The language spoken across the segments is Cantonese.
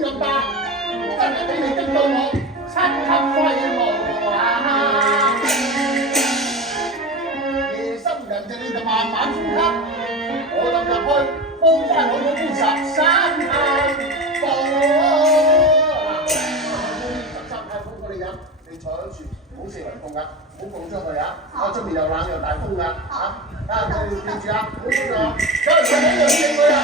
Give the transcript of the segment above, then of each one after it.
咁大，真係俾你激到我七級揮舞啊！夜深人靜你就慢慢呼吸，我就入去幫翻我嗰杯13克風俾你飲，你坐喺處，唔好四圍碰啊，唔好碰出去啊！我出面又冷又大風㗎記住啊，唔好碰啊！走嚟坐喺度應佢啊！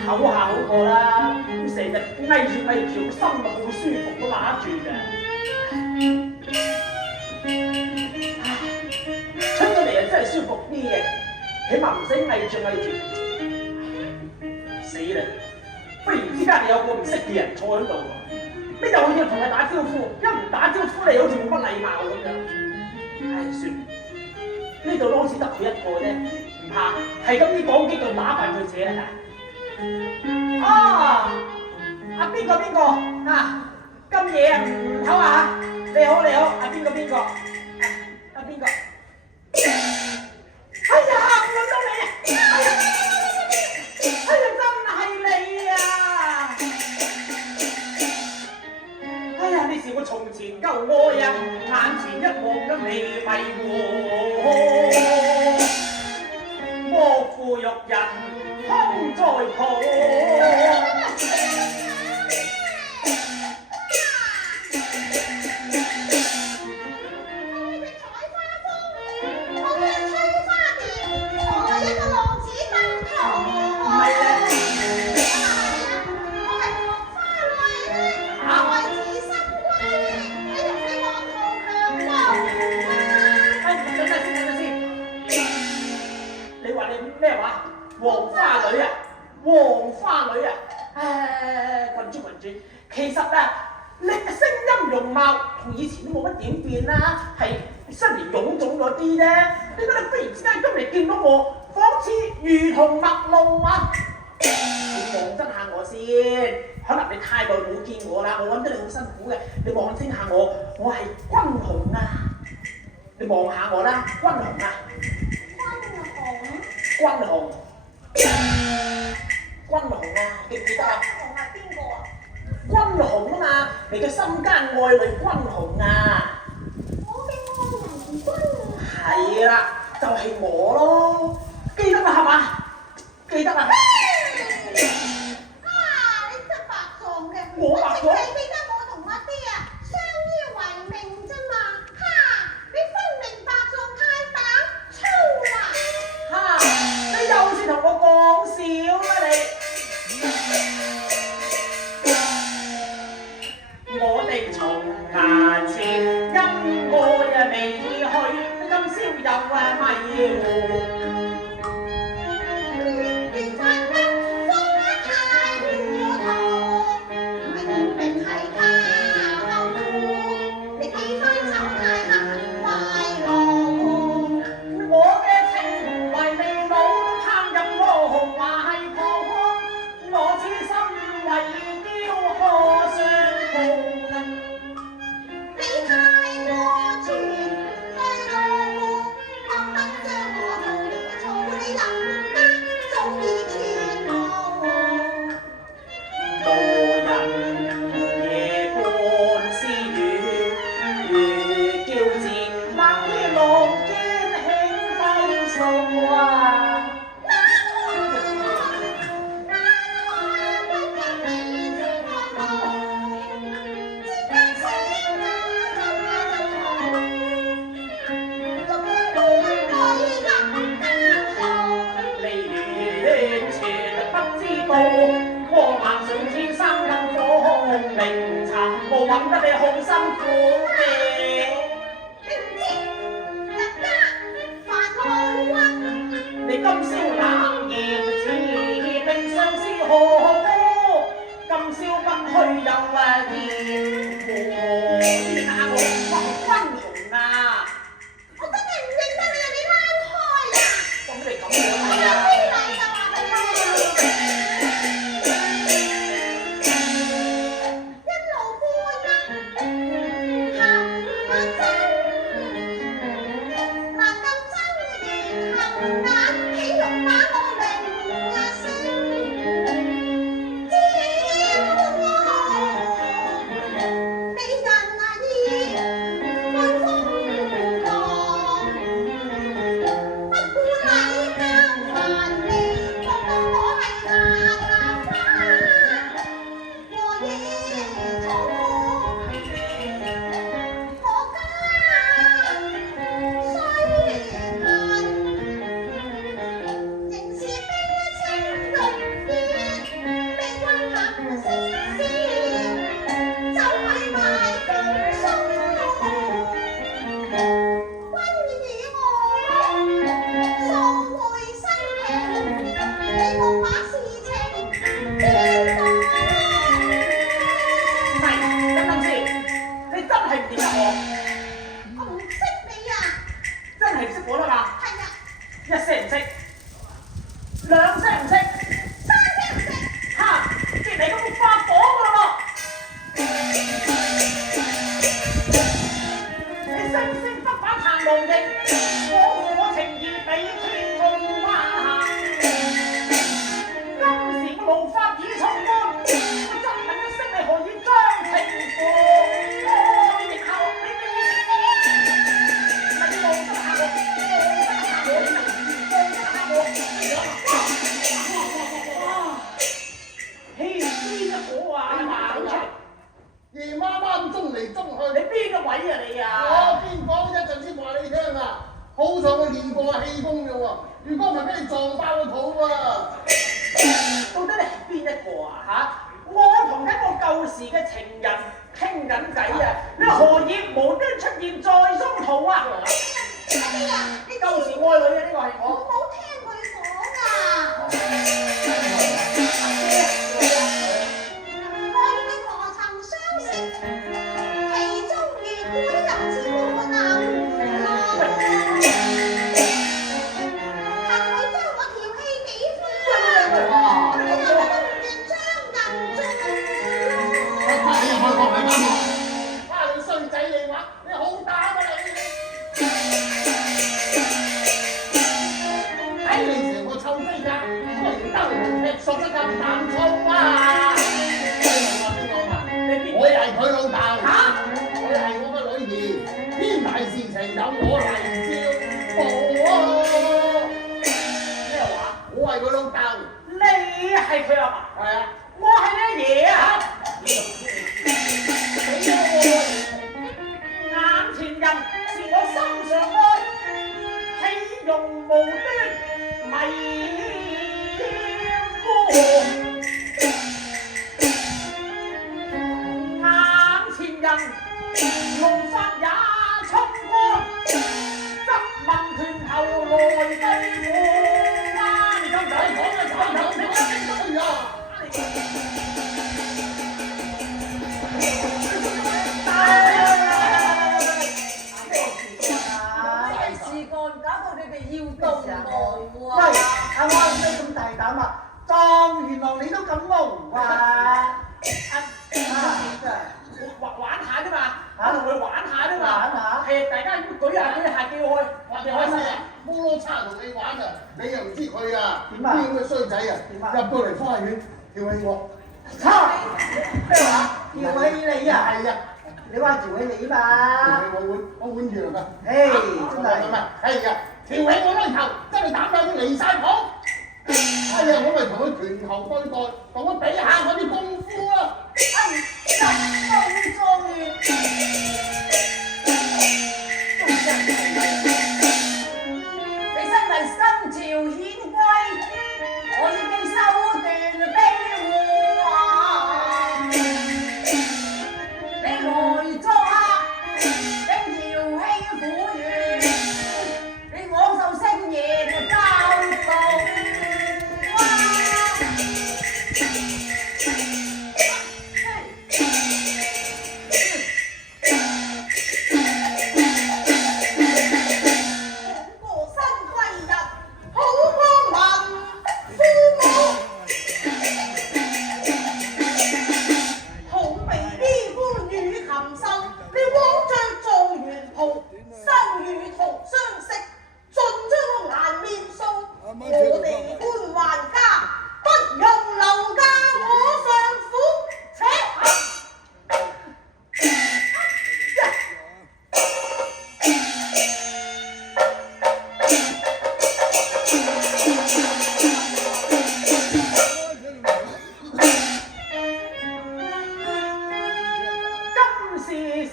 唞唞下好過啦，成日翳住翳住，心咪好舒服都揦住嘅。出咗嚟啊真係舒服啲嘅，起碼唔使翳住翳住。死啦！忽然之間你有個唔識嘅人坐喺度喎，你又要同佢打招呼，一唔打招呼你好似冇乜禮貌咁樣。唉，算，呢度都好似得佢一個啫，唔怕，係咁啲講幾句打扮佢自啦。啊！阿邊個啊？今夜啊唔唞下，你好，阿邊個？阿邊個？哎呀，唔輪到你啊！哎呀，真係你啊！哎呀，你是我從前舊愛啊，眼前一望都未迷和，莫負玉人空在抱。咩話？黃花女啊！郡主，其實啊，你嘅聲音容貌同以前都冇乜點變啦，係新年臃腫咗啲啫。點解你忽然之間今日見到我，仿似如同陌路啊？你望真下我先，可能你太耐冇見我啦，我揾得你好辛苦嘅。你望清下我係君紅啊！你望下我啦，君紅啊！君紅啊，記唔記得啊？君紅係邊個啊？君紅啊嘛，你嘅心間愛侶君紅啊！我嘅愛人君紅。係啦，就係我咯，記得啦係嘛？記得啦。你真白撞嘅，我白撞。你記得我同我爹啊，相依為命啫嘛。你分明白撞太膽粗啊！你又是同我講笑啦你！我哋從前因愛未去，今宵又迷糊。亂發得風太糊塗，明明係他後顧，你幾番醜態黑快樂。我嘅情懷未老，貪飲豪華係狂妄，我此心為嬌何嘗無恨？你太多存在路，覺得將我做孽做你人間早已斷路。道人夜半私語，如叫賤冷於浪尖輕揮掃啊！過萬上天生咁聰明，我揾得你好辛苦嘅。你唔知，人家煩我啊！你今宵冷言似冰霜絲何故？今宵不去又言何？下我君紅啊！我真係唔認得你啊！你拉開啊！咁你咁樣啊？仍是一聲唔識，兩聲唔識，三聲唔識，嚇，即係你咁發火㗎啦噃！你聲聲不把談無形，我情義比天空啊！今時我無法以重觀，我真問一聲你何以將情負？我亦後夜媽媽中嚟中去，你邊個位啊你啊？我邊講一陣先話你聽啊！好彩我練過氣功嘅喎，如果唔係俾你撞爆個肚啊！到底你係邊一個啊？嚇！我同緊我舊時嘅情人傾緊偈啊！你何以無端出現在中途啊？阿爹啊，你舊時愛女啊！呢個係我我。冇聽佢講啊！我與你何曾相識？其中月會人似我能郎，憑佢將我調戲幾番，你又不願將人做你衰仔你話，你好膽啊你！睇你成個臭飛㗎，雖然燈紅踢索得咁膽粗啊！我係佢老豆嚇，佢係我個女兒，天大事情有我嚟照顧。咩話？我係佢老豆，你係佢阿爸，係啊，我係你阿爺啊！眼前人是我心上愛，豈用無端迷過？眼前人龍髮也衝冠，質問拳頭來對付啊！你咁仔講嘅講頭你真係啊！喂，阿媽你咁大膽啊！狀元郎你都咁傲啊！玩下啫嘛，我同佢玩下啫嘛，係大家舉下叫佢，我哋開心啊！摩羅叉同你玩啊，你又唔知佢啊？點啊？呢咁嘅衰仔啊，入到嚟花園調戲我，叉咩話？調戲你啊？係啊！你話調戲你嘛？調戲我碗羊啊！誒，真係唔係，係啊！調戲我拉頭，真係膽大到離晒譜！哎呀，我咪同佢拳頭對待，同佢比下我啲功夫啊！狀元，你身為新朝顯貴，我已經收斷庇護啊！你來作客，竟調戲婦孺，你枉受星爺嘅教導啊！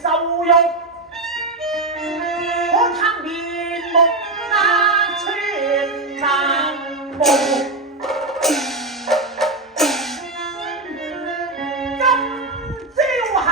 受辱，可嘆面目壓穿難無。今朝恨。